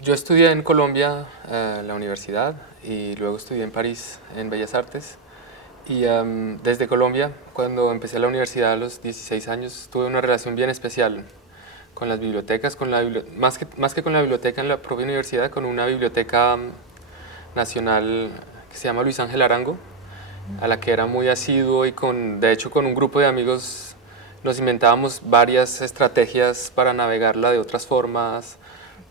Yo estudié en Colombia, en la universidad, y luego estudié en París, en Bellas Artes. Y desde Colombia, cuando empecé la universidad a los 16 años, tuve una relación bien especial con las bibliotecas, más que con la biblioteca en la propia universidad, con una biblioteca nacional que se llama Luis Ángel Arango, a la que era muy asiduo y de hecho con un grupo de amigos nos inventábamos varias estrategias para navegarla de otras formas,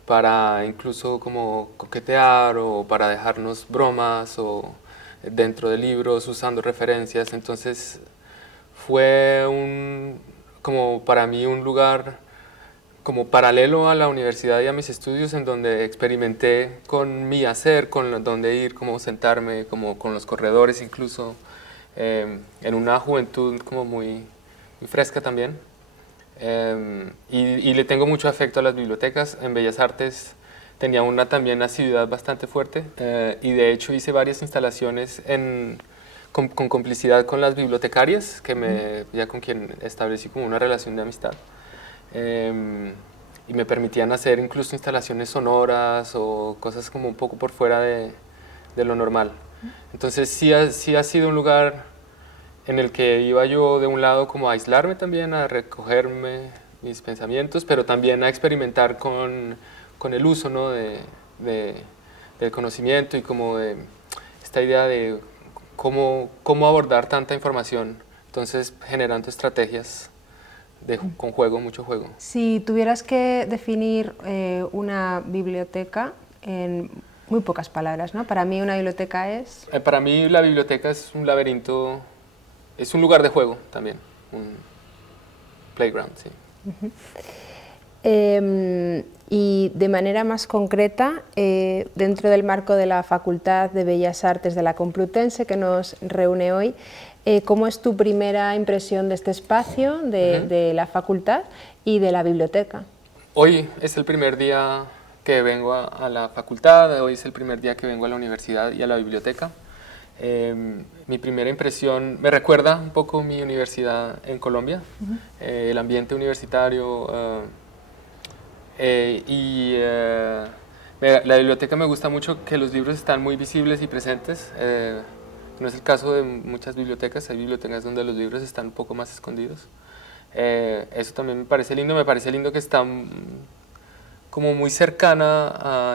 para incluso como coquetear o para dejarnos bromas o dentro de libros usando referencias. Entonces fue como para mí un lugar como paralelo a la universidad y a mis estudios en donde experimenté con mi hacer, con dónde ir, cómo sentarme, como con los corredores incluso, en una juventud como muy fresca también. Y le tengo mucho afecto a las bibliotecas. En Bellas Artes tenía una también asiduidad bastante fuerte y de hecho hice varias instalaciones con complicidad con las bibliotecarias, ya con quien establecí como una relación de amistad. Y me permitían hacer incluso instalaciones sonoras o cosas como un poco por fuera de lo normal. Entonces sí ha sido un lugar en el que iba yo de un lado como a aislarme también, a recogerme mis pensamientos, pero también a experimentar con el uso, ¿no? del conocimiento y como de esta idea de cómo abordar tanta información, entonces generando estrategias con juego, mucho juego. Si tuvieras que definir una biblioteca en muy pocas palabras, ¿no? Para mí una biblioteca es... Para mí la biblioteca es un laberinto, es un lugar de juego también, un playground, sí. Y de manera más concreta, dentro del marco de la Facultad de Bellas Artes de la Complutense que nos reúne hoy, ¿cómo es tu primera impresión de este espacio, de la facultad y de la biblioteca? Hoy es el primer día que vengo a la facultad, hoy es el primer día que vengo a la universidad y a la biblioteca. Mi primera impresión me recuerda un poco mi universidad en Colombia, el ambiente universitario la biblioteca me gusta mucho que los libros están muy visibles y presentes. No es el caso de muchas bibliotecas, hay bibliotecas donde los libros están un poco más escondidos. Eso también me parece lindo que está como muy cercana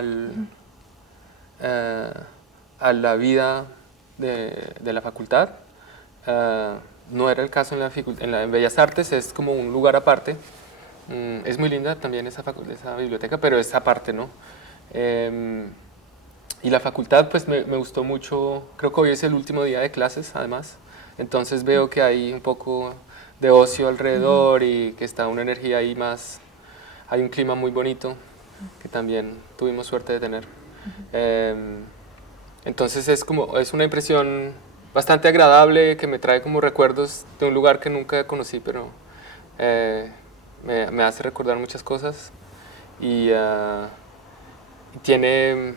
a la vida de la facultad. No era el caso en Bellas Artes, es como un lugar aparte. Es muy linda también esa biblioteca, pero es aparte, ¿no? Y la facultad pues me gustó mucho, creo que hoy es el último día de clases además, entonces veo que hay un poco de ocio alrededor y que está una energía ahí más, hay un clima muy bonito que también tuvimos suerte de tener. Entonces es una impresión bastante agradable que me trae como recuerdos de un lugar que nunca conocí, pero me hace recordar muchas cosas y tiene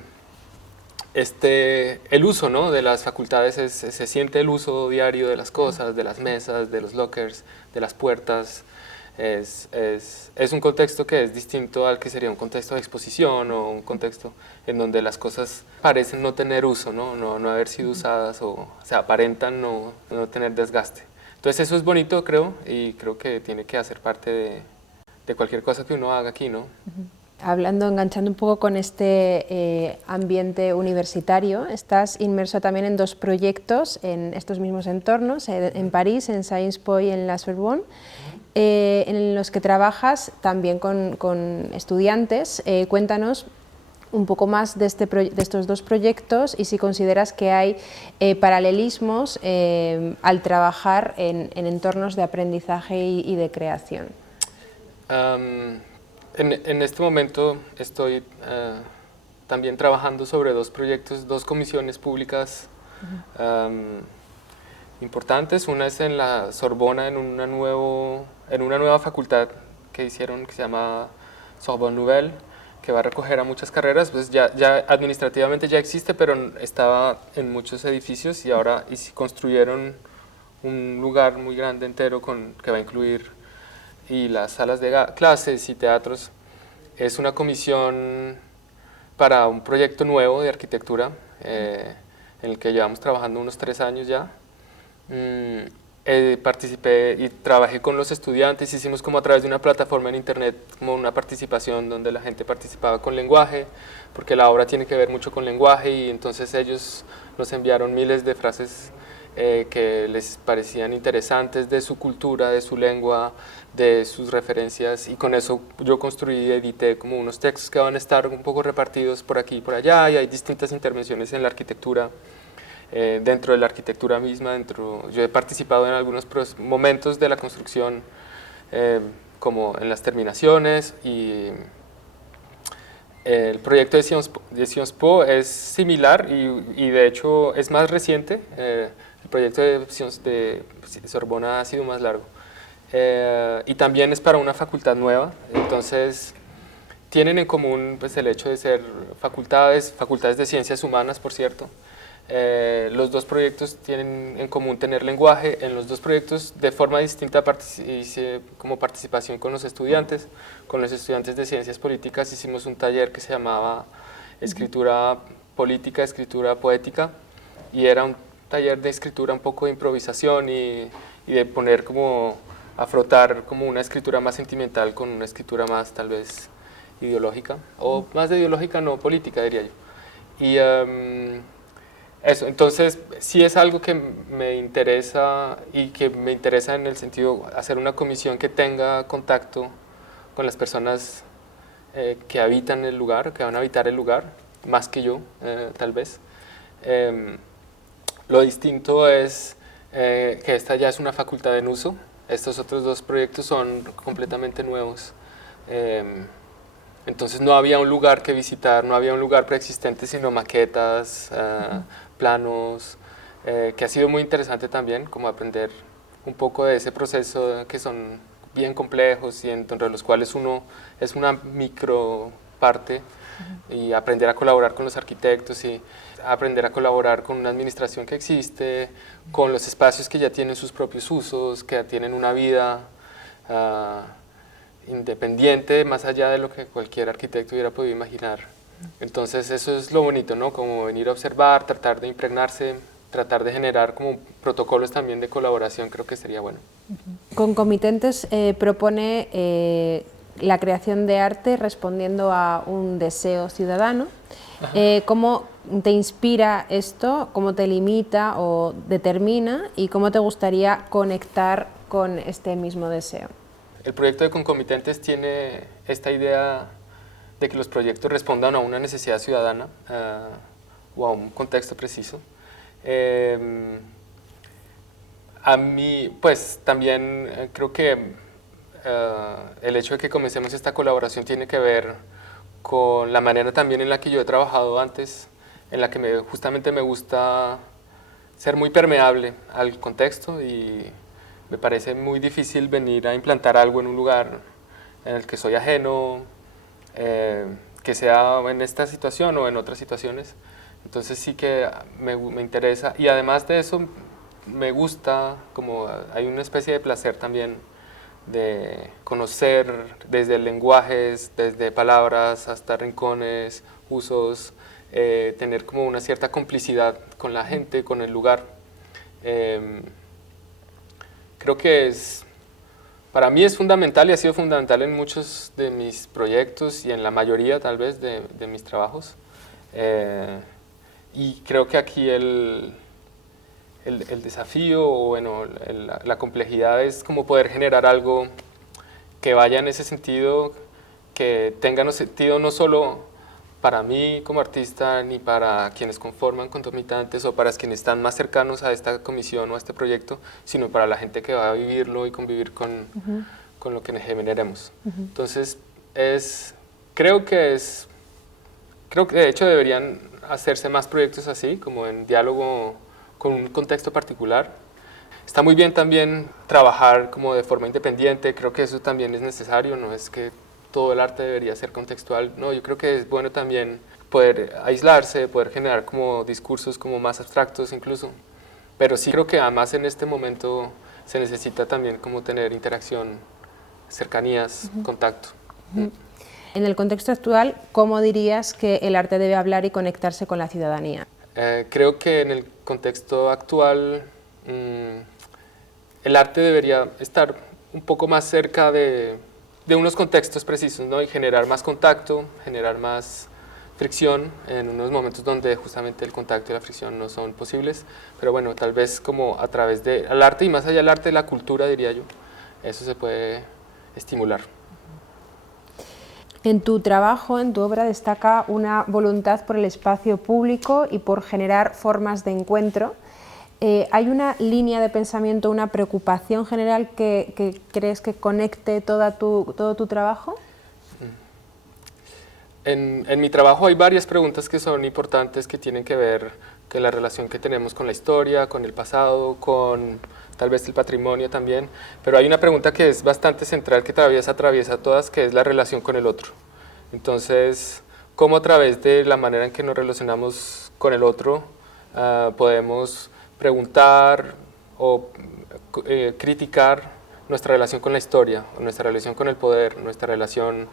el uso, ¿no? de las facultades, se siente el uso diario de las cosas, de las mesas, de los lockers, de las puertas. Es un contexto que es distinto al que sería un contexto de exposición o un contexto en donde las cosas parecen no tener uso, no haber sido usadas o se aparentan no tener desgaste. Entonces eso es bonito, creo, y creo que tiene que hacer parte de cualquier cosa que uno haga aquí, ¿no? Enganchando un poco con este ambiente universitario, estás inmerso también en dos proyectos en estos mismos entornos, en París, en Sciences Po y en la Sorbonne, en los que trabajas también con estudiantes. Cuéntanos un poco más de estos dos proyectos y si consideras que hay paralelismos al trabajar en entornos de aprendizaje y de creación. En este momento estoy también trabajando sobre dos proyectos, dos comisiones públicas importantes. Una es en la Sorbona, en una nueva facultad que hicieron que se llama Sorbonne Nouvelle, que va a recoger a muchas carreras. Pues ya administrativamente ya existe, pero estaba en muchos edificios y ahora construyeron un lugar muy grande entero que va a incluir y las salas de clases y teatros. Es una comisión para un proyecto nuevo de arquitectura en el que llevamos trabajando unos 3 años ya. Participé y trabajé con los estudiantes, hicimos como a través de una plataforma en internet, como una participación donde la gente participaba con lenguaje, porque la obra tiene que ver mucho con lenguaje, y entonces ellos nos enviaron miles de frases que les parecían interesantes de su cultura, de su lengua, de sus referencias, y con eso yo construí y edité como unos textos que van a estar un poco repartidos por aquí y por allá, y hay distintas intervenciones en la arquitectura. Dentro de la arquitectura misma, yo he participado en algunos momentos de la construcción, como en las terminaciones, y el proyecto de Sciences Po es similar y de hecho es más reciente. El proyecto de Sorbona ha sido más largo, y también es para una facultad nueva, entonces tienen en común pues, el hecho de ser facultades de ciencias humanas, por cierto. Los dos proyectos tienen en común tener lenguaje. En los dos proyectos de forma distinta hice como participación con los estudiantes. Con los estudiantes de ciencias políticas hicimos un taller que se llamaba escritura política, escritura poética, y era un taller de escritura un poco de improvisación y de poner como a frotar como una escritura más sentimental con una escritura más tal vez ideológica, o más de ideológica, no política, diría yo. Y eso, entonces sí es algo que me interesa, y que me interesa en el sentido de hacer una comisión que tenga contacto con las personas que habitan el lugar, que van a habitar el lugar, más que yo, tal vez. Lo distinto es que esta ya es una facultad en uso. Estos otros dos proyectos son completamente nuevos. Entonces no había un lugar que visitar, no había un lugar preexistente, sino maquetas, planos, que ha sido muy interesante también, como aprender un poco de ese proceso, que son bien complejos y entre los cuales uno es una micro parte, y aprender a colaborar con los arquitectos y aprender a colaborar con una administración que existe, con los espacios que ya tienen sus propios usos, que ya tienen una vida independiente, más allá de lo que cualquier arquitecto hubiera podido imaginar. Entonces eso es lo bonito, ¿no? Como venir a observar, tratar de impregnarse, tratar de generar como protocolos también de colaboración, creo que sería bueno. Concomitentes propone la creación de arte respondiendo a un deseo ciudadano. ¿Cómo te inspira esto? ¿Cómo te limita o determina? ¿Y cómo te gustaría conectar con este mismo deseo? El proyecto de Concomitentes tiene esta idea de que los proyectos respondan a una necesidad ciudadana o a un contexto preciso. A mí, pues también creo que el hecho de que comencemos esta colaboración tiene que ver con la manera también en la que yo he trabajado antes, en la que justamente me gusta ser muy permeable al contexto, y me parece muy difícil venir a implantar algo en un lugar en el que soy ajeno, que sea en esta situación o en otras situaciones. Entonces sí que me interesa, y además de eso me gusta, como hay una especie de placer también de conocer desde lenguajes, desde palabras hasta rincones, usos, tener como una cierta complicidad con la gente, con el lugar. Creo que para mí es fundamental, y ha sido fundamental en muchos de mis proyectos y en la mayoría tal vez de mis trabajos. Y creo que aquí el desafío, o bueno, la complejidad es como poder generar algo que vaya en ese sentido, que tenga sentido no solo para mí como artista, ni para quienes conforman Concomitentes o para quienes están más cercanos a esta comisión o a este proyecto, sino para la gente que va a vivirlo y convivir con lo que generemos. Entonces, creo que de hecho deberían hacerse más proyectos así, como en diálogo con un contexto particular. Está muy bien también trabajar como de forma independiente, creo que eso también es necesario, no es que todo el arte debería ser contextual, no, yo creo que es bueno también poder aislarse, poder generar como discursos como más abstractos incluso, pero sí creo que además en este momento se necesita también como tener interacción, cercanías, contacto. En el contexto actual, ¿cómo dirías que el arte debe hablar y conectarse con la ciudadanía? Creo que en el contexto actual el arte debería estar un poco más cerca de unos contextos precisos, ¿no? Y generar más contacto, generar más fricción en unos momentos donde justamente el contacto y la fricción no son posibles, pero bueno, tal vez como a través del arte y más allá del arte, la cultura, diría yo, eso se puede estimular. En tu trabajo, en tu obra, destaca una voluntad por el espacio público y por generar formas de encuentro. ¿Hay una línea de pensamiento, una preocupación general que crees que conecte todo tu trabajo? En mi trabajo hay varias preguntas que son importantes, que tienen que ver con la relación que tenemos con la historia, con el pasado, con tal vez el patrimonio también, pero hay una pregunta que es bastante central, que atraviesa todas, que es la relación con el otro. Entonces, ¿cómo a través de la manera en que nos relacionamos con el otro podemos preguntar o criticar nuestra relación con la historia, nuestra relación con el poder, nuestra relación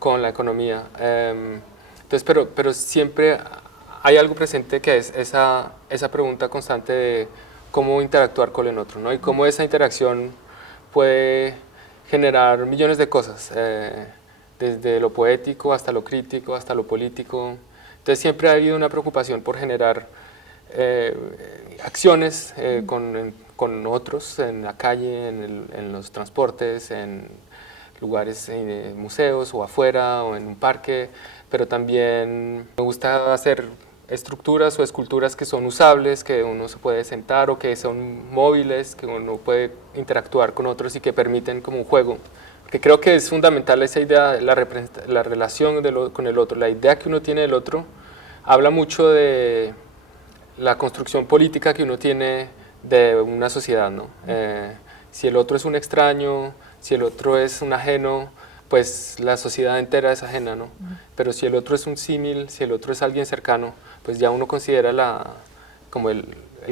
con la economía? Entonces, pero siempre hay algo presente, que es esa pregunta constante de cómo interactuar con el otro, ¿no? Y cómo esa interacción puede generar millones de cosas, desde lo poético hasta lo crítico, hasta lo político. Entonces siempre ha habido una preocupación por generar acciones con otros en la calle, en los transportes, en lugares, museos o afuera o en un parque, pero también me gusta hacer estructuras o esculturas que son usables, que uno se puede sentar o que son móviles, que uno puede interactuar con otros y que permiten como un juego. Porque creo que es fundamental esa idea, la relación con el otro, la idea que uno tiene del otro, habla mucho de la construcción política que uno tiene de una sociedad, ¿no? Si el otro es un extraño, si el otro es un ajeno, pues la sociedad entera es ajena, ¿no? Pero si el otro es un símil, si el otro es alguien cercano, pues ya uno considera como el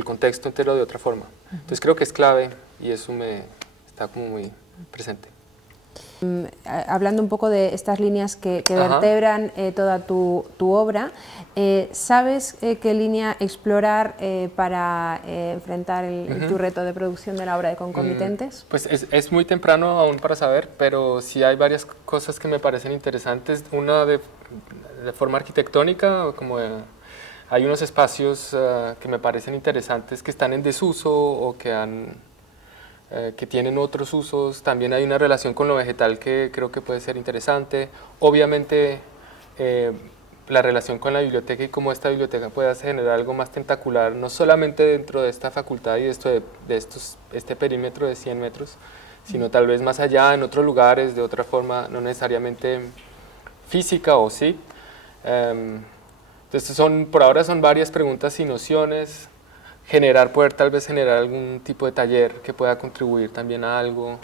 contexto entero de otra forma. Entonces creo que es clave y eso me está como muy presente. Hablando un poco de estas líneas que vertebran toda tu obra, ¿sabes qué línea explorar para enfrentar tu reto de producción de la obra de Concomitentes? Pues es muy temprano aún para saber, pero sí hay varias cosas que me parecen interesantes. Una de forma arquitectónica, hay unos espacios que me parecen interesantes, que están en desuso o que tienen otros usos. También hay una relación con lo vegetal que creo que puede ser interesante. Obviamente la relación con la biblioteca y cómo esta biblioteca puede generar algo más tentacular, no solamente dentro de esta facultad y este perímetro de 100 metros, sino tal vez más allá, en otros lugares, de otra forma, no necesariamente física, o sí. Entonces por ahora son varias preguntas y nociones. Poder tal vez generar algún tipo de taller que pueda contribuir también a algo,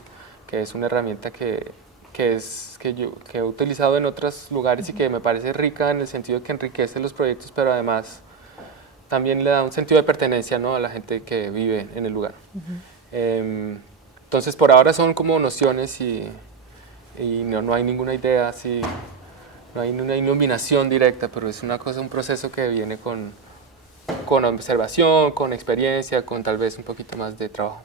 que es una herramienta que he utilizado en otros lugares y que me parece rica en el sentido de que enriquece los proyectos, pero además también le da un sentido de pertenencia, ¿no?, a la gente que vive en el lugar. Entonces por ahora son como nociones y no hay ninguna idea, no hay una iluminación directa, pero es un proceso que viene con observación, con experiencia, con tal vez un poquito más de trabajo.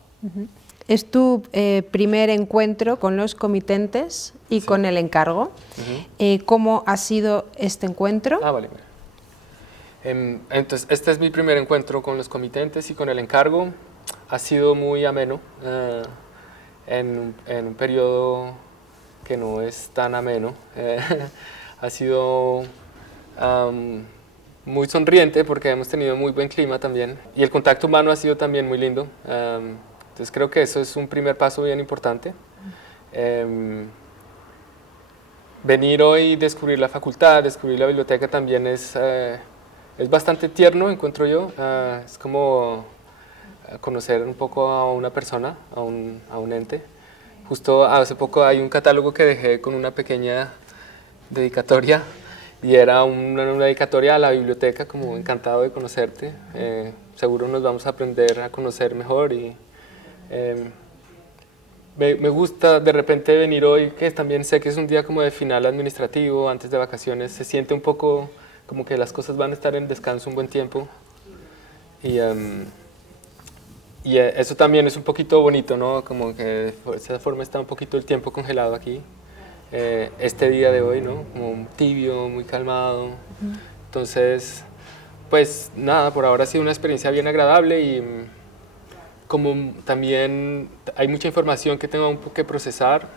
Es tu primer encuentro con los comitentes y con el encargo. ¿Cómo ha sido este encuentro? Vale. Entonces, este es mi primer encuentro con los comitentes y con el encargo. Ha sido muy ameno, en un periodo que no es tan ameno. Ha sido muy sonriente porque hemos tenido muy buen clima también y el contacto humano ha sido también muy lindo. Entonces creo que eso es un primer paso bien importante. Venir hoy y descubrir la facultad, descubrir la biblioteca también es bastante tierno, encuentro yo. Es como conocer un poco a una persona, a un ente. Justo hace poco hay un catálogo que dejé con una pequeña dedicatoria, y era una dedicatoria a la biblioteca, como encantado de conocerte. Seguro nos vamos a aprender a conocer mejor y me gusta de repente venir hoy, que también sé que es un día como de final administrativo, antes de vacaciones, se siente un poco como que las cosas van a estar en descanso un buen tiempo. Y, eso también es un poquito bonito, ¿no? Como que de esa forma está un poquito el tiempo congelado aquí. Este día de hoy, ¿no? Como tibio, muy calmado. Entonces, pues nada, por ahora ha sido una experiencia bien agradable y como también hay mucha información que tengo que procesar,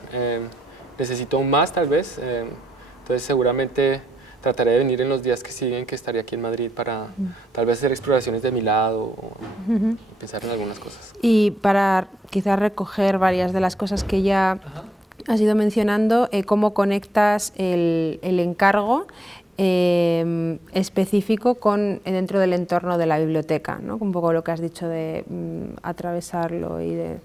necesito aún más tal vez, entonces seguramente trataré de venir en los días que siguen, que estaré aquí en Madrid para tal vez hacer exploraciones de mi lado o pensar en algunas cosas. Y para quizás recoger varias de las cosas que ya Ajá. has ido mencionando, ¿cómo conectas el encargo específico dentro del entorno de la biblioteca, ¿no? Un poco lo que has dicho de atravesarlo y de...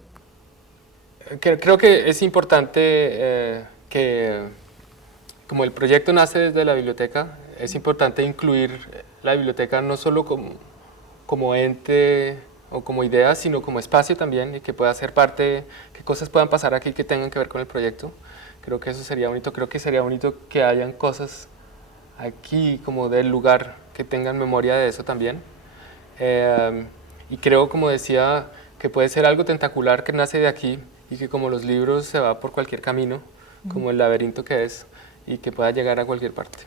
Creo que es importante que, como el proyecto nace desde la biblioteca, es importante incluir la biblioteca no solo como ente o como idea, sino como espacio también, y que pueda ser parte, que cosas puedan pasar aquí que tengan que ver con el proyecto. Creo que eso sería bonito, creo que sería bonito que hayan cosas aquí como del lugar que tengan memoria de eso también. Y creo, como decía, que puede ser algo tentacular que nace de aquí y que como los libros se va por cualquier camino, como el laberinto que es, y que pueda llegar a cualquier parte.